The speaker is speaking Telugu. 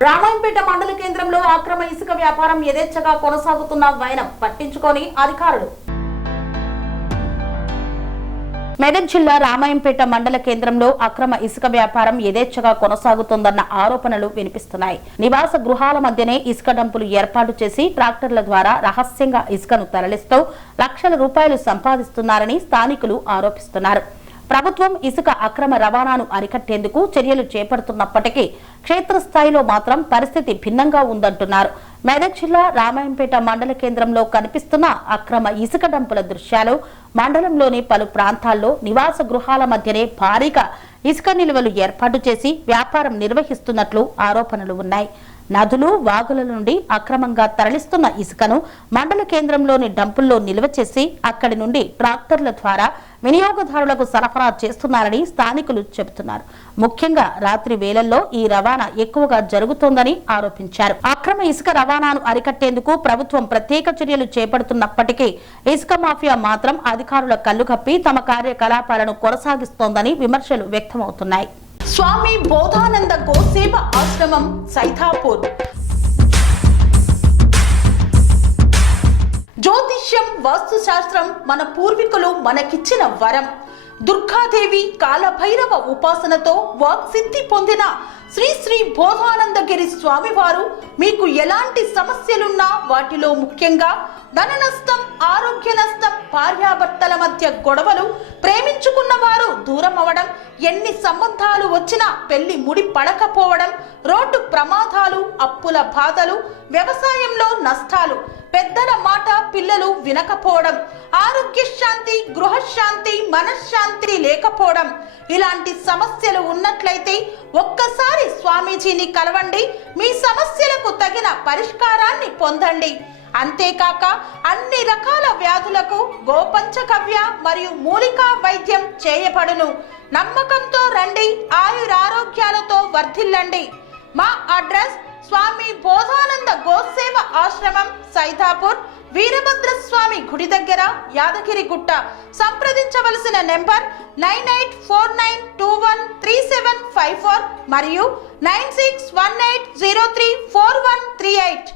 రామాయంపేట మండల కేంద్రంలో అక్రమ ఇసుక వ్యాపారం యథేచ్ఛగా కొనసాగుతున్న వైనం పట్టించుకొని అధికారులు. మెదక్ జిల్లా రామాయంపేట మండల కేంద్రంలో అక్రమ ఇసుక వ్యాపారం యథేచ్ఛగా కొనసాగుతోందన్న ఆరోపణలు వినిపిస్తున్నాయి. నివాస గృహాల మధ్యనే ఇసుక డంపులు ఏర్పాటు చేసి ట్రాక్టర్ల ద్వారా రహస్యంగా ఇసుకను తరలిస్తూ లక్షల రూపాయలు సంపాదిస్తున్నారని స్థానికులు ఆరోపిస్తున్నారు. ప్రభుత్వం ఇసుక అక్రమ రవాణాను అరికట్టేందుకు చర్యలు చేపడుతున్నప్పటికీ క్షేత్రస్థాయిలో మాత్రం పరిస్థితి భిన్నంగా ఉందంటున్నారు. మెదక్ జిల్లా రామాయంపేట మండల కేంద్రంలో కనిపిస్తున్న అక్రమ ఇసుక డంపుల దృశ్యాలు మండలంలోని పలు ప్రాంతాల్లో నివాస గృహాల మధ్యనే భారీగా ఇసుక నిల్వలు ఏర్పాటు చేసి వ్యాపారం నిర్వహిస్తున్నట్లు ఆరోపణలు ఉన్నాయి. నదులు వాగుల నుండి అక్రమంగా తరలిస్తున్న ఇసుకను మండల కేంద్రంలోని డంపుల్లో నిల్వ చేసి అక్కడి నుండి ట్రాక్టర్ల ద్వారా వినియోగదారులకు సరఫరా చేస్తున్నారని స్థానికులు చెబుతున్నారు. ముఖ్యంగా రాత్రి వేళల్లో ఈ రవాణా ఎక్కువగా జరుగుతోందని ఆరోపించారు. అక్రమ ఇసుక రవాణాను అరికట్టేందుకు ప్రభుత్వం ప్రత్యేక చర్యలు చేపడుతున్నప్పటికీ ఇసుక మాఫియా మాత్రం అధికారుల కళ్లు కప్పి తమ కార్యకలాపాలను కొనసాగిస్తోందని విమర్శలు వ్యక్తమవుతున్నాయి. స్వామి బోధానంద గోసేవ ఆశ్రమం సైథాపూర్. జ్యోతిష్యం, వాస్తుశాస్త్రం మన పూర్వీకులు మనకిచ్చిన వరం. దుర్గాదేవి, కాలభైరవ ఉపాసనతో వాక్సిద్ధి పొందిన శ్రీ శ్రీ బోధానందగిరి స్వామివారు మీకు ఎలాంటి సమస్యలున్నా, వాటిలో ముఖ్యంగా ధన నష్టం, ఆరోగ్య నష్టం, భార్యాభర్తల మధ్య గొడవలు, ప్రేమించుకున్న వారు దూరం అవడం, ఎన్ని సంబంధాలు వచ్చినా పెళ్లి ముడి పడకపోవడం, రోడ్డు ప్రమాదాలు, అప్పుల బాధలు, వ్యవసాయంలో నష్టాలు, పెద్దల మాట పిల్లలు వినకపోవడం, ఆరోగ్య శాంతి, గృహశాంతి, మనశ్శాంతి లేకపోవడం, ఇలాంటి సమస్యలు ఉన్నట్లయితే ఒక్కసారి స్వామీజీని కలవండి. మీ సమస్యలకు తగిన పరిష్కారాన్ని పొందండి. అంతేకాక అన్ని రకాల వ్యాధులకు గోపంచకవ్య మరియు మూలికా వైద్యం చేయబడును. నమ్మకంతో రండి, ఆయురారోగ్యాలతో వర్ధిల్లండి. మా అడ్రస్ స్వామి బోధానంద గోసేవ ఆశ్రమం, సైథాపూర్, వీరభద్రస్వామి గుడి దగ్గర, యాదగిరిగుట్ట. సంప్రదించవలసిన నెంబర్ 9849213754 మరియు 9618034138.